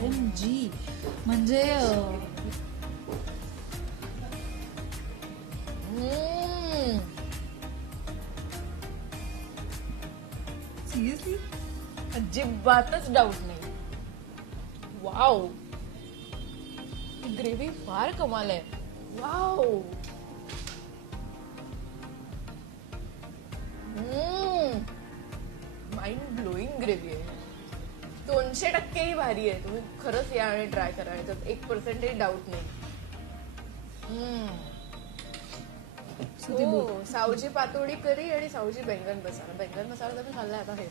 OMG. म्हणजे seriously अजिबातच doubt नाही. वाव, ग्रेव्ही फार कमाल आहे. वाव, माइंड ब्लोईंग ग्रेव्ही आहे. 200% ही भारी आहे. तुम्ही खरंच या आणि ट्राय करा. याच्यात 1% डाऊट नाही. So ते बोल. सावजी पातोडी करी आणि सावजी बैंगन मसाला. बैंगन मसाला तर मी खाल्ला आता हे.